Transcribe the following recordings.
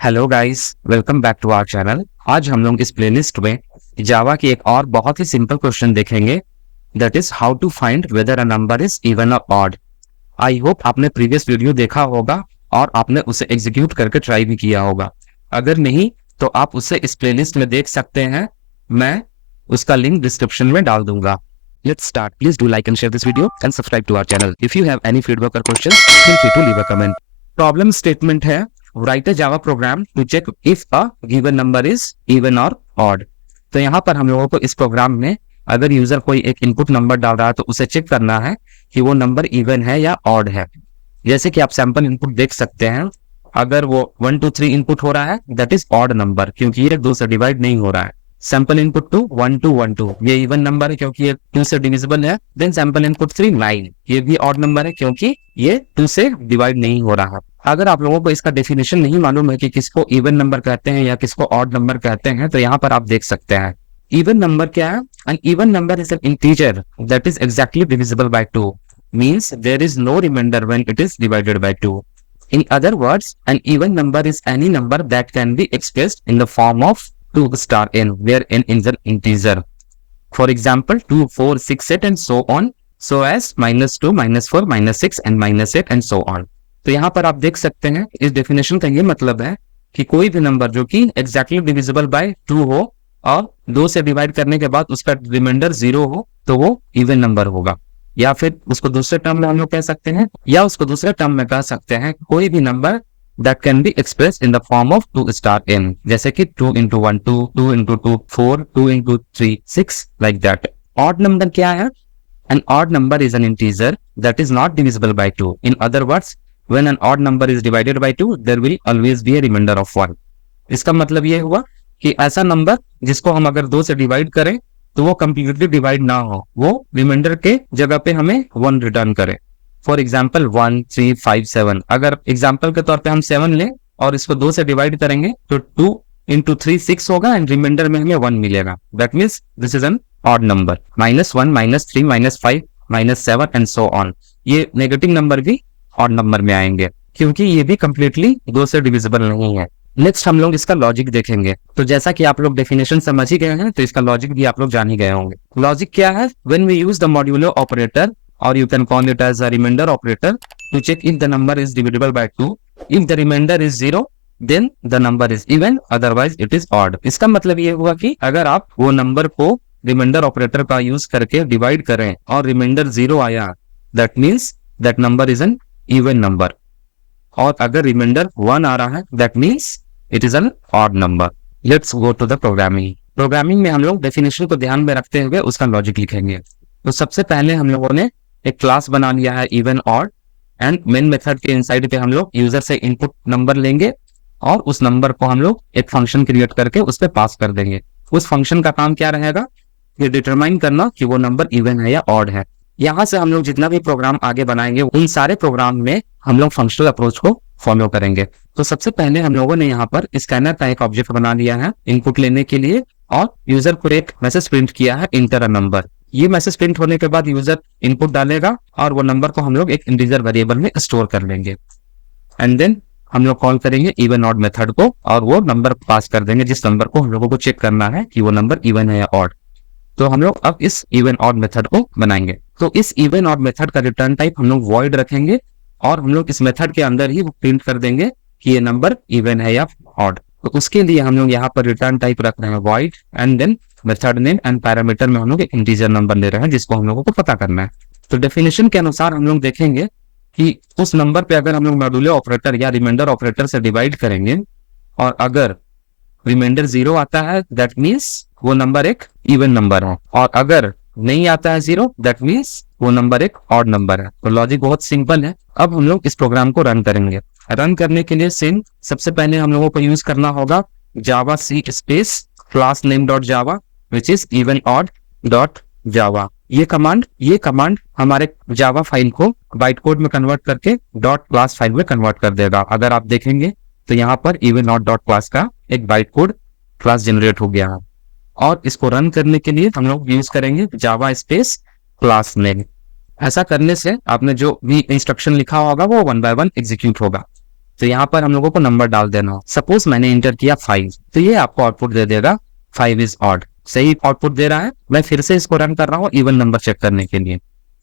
Hello guys, welcome back to our channel. आज हम लोग इस प्लेलिस्ट में जावा की एक और बहुत ही सिंपल क्वेश्चन देखेंगे, that is how to find whether a number is even और ऑड। आई होप आपने प्रीवियस वीडियो देखा होगा और आपने उसे एग्जीक्यूट करके ट्राई भी किया होगा। अगर नहीं तो आप उसे इस प्लेलिस्ट में देख सकते हैं। मैं उसका लिंक डिस्क्रिप्शन में डाल दूंगा। Let's start. Please do like and share this video and subscribe to our channel. If you have any feedback और questions, feel free to leave a comment. Problem statement है, write a Java program to check if a given number is even or odd। तो यहाँ पर हम लोगों को इस programme में अगर यूजर कोई एक इनपुट नंबर डाल रहा है तो उसे चेक करना है कि वो नंबर इवन है या ऑड है। जैसे कि आप सैंपल इनपुट देख सकते हैं, अगर वो 1 2 3 इनपुट हो रहा है दैट इज ऑड नंबर, क्योंकि ये 2 से डिवाइड नहीं हो रहा है। सैंपल इनपुट 2 1 2 1 2 ये इवन नंबर है क्योंकि ये 2 से डिविजिबल है। देन सैंपल इनपुट 3 9 ये भी ऑड नंबर है क्योंकि ये 2 से डिवाइड नहीं हो रहा है। अगर आप लोगों को इसका डेफिनेशन नहीं मालूम है कि किसको इवन नंबर कहते हैं या किसको ऑड नंबर कहते हैं, तो यहाँ पर आप देख सकते हैं इवन नंबर क्या है। An even number is an integer that is exactly divisible by 2, means there is no remainder when it is divided by 2। In other words, an even number is any number that can be expressed in the form of 2 star n, where n is an integer. For example, 2, 4, 6, 8 and so on, so as -2, -4, -6 and -8 and so on. तो यहाँ पर आप देख सकते हैं इस definition का ये मतलब है कि कोई भी नंबर जो कि एग्जैक्टली डिविजिबल बाय 2 हो और 2 से डिवाइड करने के बाद उसका रिमाइंडर 0 हो तो वो इवन नंबर होगा। या फिर उसको दूसरे टर्म में हम लोग कह सकते हैं, या उसको दूसरे टर्म में कह सकते हैं कोई भी number that can be express in the form of 2 star n, जैसे कि 2 into 1 2, 2 into 2 4, 2 into 3 6 like that. Odd number क्या है? An odd number is an integer that is not divisible by 2. In other words, when an odd number is divided by 2, there will always be a remainder of 1. इसका मतलब ये हुआ कि ऐसा number जिसको हम अगर 2 से डिवाइड करें तो वो कंप्लीटली डिवाइड ना हो, वो रिमाइंडर के जगह पे हमें 1 रिटर्न करे। फॉर एग्जाम्पल 1 3 5 7, अगर एग्जाम्पल के तौर पे हम 7 लें और इसको 2 से डिवाइड करेंगे तो 2 into 3 6 होगा एंड रिमाइंडर में हमें 1 मिलेगा। That means this is an odd number. -1 -3 -5 -7 and so on, ये नेगेटिव नंबर भी ऑड नंबर में आएंगे क्योंकि ये भी कंप्लीटली 2 से डिविजिबल नहीं है। नेक्स्ट हम लोग इसका लॉजिक देखेंगे। तो जैसा कि आप लोग डेफिनेशन समझ ही गए हैं तो इसका लॉजिक भी आप लोग जान ही गए होंगे। लॉजिक क्या है? When we use the modulo operator और you can call it as a reminder operator to check if the number is divisible by 2, if the reminder is 0 then the number is even, otherwise it is odd. इसका मतलब ये हुआ कि अगर आप वो number को रिमाइंडर ऑपरेटर का यूज करके डिवाइड करें और रिमाइंडर 0 आया, that means that number is an even number. और अगर रिमाइंडर 1 आ रहा है that means it is an odd number. Let's go to the programming. Programming में हम लोग डेफिनेशन को ध्यान में रखते हुए उसका लॉजिक लिखेंगे। तो सबसे पहले हम लोगों ने एक क्लास बना लिया है even odd, and main method के इनसाइड पे हम लोग यूजर से इनपुट नंबर लेंगे और उस नंबर को हम लोग एक फंक्शन क्रिएट करके उस पर पास कर देंगे। उस फंक्शन का काम क्या रहेगा? ये डिटरमाइन करना कि वो नंबर इवन है या ऑड है। यहाँ से हम लोग जितना भी प्रोग्राम आगे बनाएंगे उन सारे प्रोग्राम में हम लोग फंक्शनल अप्रोच को फॉलो करेंगे। तो सबसे पहले हम लोगों ने यहाँ पर स्कैनर का एक ऑब्जेक्ट बना लिया है इनपुट लेने के लिए, और यूजर को एक मैसेज प्रिंट किया है इंटर अ नंबर। ये मैसेज प्रिंट होने के बाद यूजर इनपुट डालेगा और वो नंबर को हम लोग एक इंटीजर वेरिएबल में स्टोर कर लेंगे। एंड देन हम लोग कॉल करेंगे इवन ऑड मेथड को और वो नंबर पास कर देंगे जिस नंबर को हम लोगों को चेक करना है कि वो नंबर इवन है या ऑड। तो हम लोग अब इस इवन ऑड मेथड को बनाएंगे। तो इस इवन ऑड मेथड का रिटर्न टाइप हम लोग वॉइड रखेंगे और हम लोग इस मेथड के अंदर ही प्रिंट कर देंगे कि ये नंबर इवन है या ऑड। तो उसके लिए हम लोग यहाँ पर रिटर्न टाइप रख रहे हैं void, and then method name and parameter में हम लोग एक इंटीजर नंबर ले रहे हैं जिसको हम लोगों को पता करना है। तो डेफिनेशन के अनुसार हम लोग देखेंगे कि उस नंबर पे अगर हम लोग मॉड्यूलो ऑपरेटर या रिमाइंडर ऑपरेटर से डिवाइड करेंगे और अगर रिमाइंडर 0 आता है दैट मीन्स वो नंबर एक इवन नंबर है, और अगर नहीं आता है 0 दैट मीन्स वो नंबर एक ऑड नंबर है। तो लॉजिक बहुत सिंपल है। अब हम लोग इस प्रोग्राम को रन करेंगे। रन करने के लिए सेम सबसे पहले हम लोगों को यूज करना होगा Java C space class name dot Java which is even odd dot Java. ये कमांड हमारे जावा फाइल को बाइट कोड में कन्वर्ट करके डॉट क्लास फाइल में कन्वर्ट कर देगा। अगर आप देखेंगे तो यहाँ पर इवन ऑड डॉट क्लास का एक बाइट कोड क्लास जनरेट हो गया है, और इसको रन करने के लिए हम लोग यूज करेंगे जावा स्पेस क्लास नेम। ऐसा करने से आपने जो भी इंस्ट्रक्शन लिखा होगा वो 1 by 1 एग्जीक्यूट होगा। तो यहाँ पर हम लोगों को नंबर डाल देना हो। सपोज मैंने इंटर किया 5, तो ये आपको आउटपुट दे देगा 5 इज ऑड। सही आउटपुट दे रहा है। मैं फिर से इसको रन कर रहा हूँ इवन नंबर चेक करने के लिए।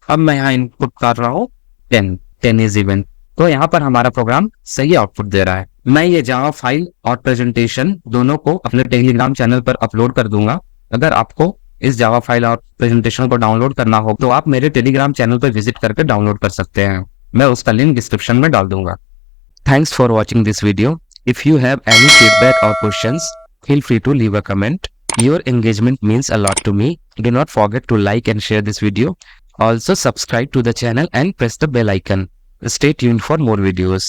अब मैं यहाँ इनपुट कर रहा हूँ 10 इज इवन। तो यहाँ पर हमारा प्रोग्राम सही आउटपुट दे रहा है। मैं ये जावा फाइल और प्रेजेंटेशन दोनों को अपने टेलीग्राम चैनल पर अपलोड कर दूंगा। अगर आपको इस जावा फाइल और प्रेजेंटेशन को डाउनलोड करना हो तो आप मेरे टेलीग्राम चैनल पर विजिट करके डाउनलोड कर सकते हैं। मैं उसका लिंक डिस्क्रिप्शन में डाल दूंगा। Thanks for watching this video. If you have any feedback और questions, feel free to leave a comment. Your engagement means a lot to me. Do not forget to like and share this video. Also subscribe to the channel and press the bell icon. Stay tuned for more videos.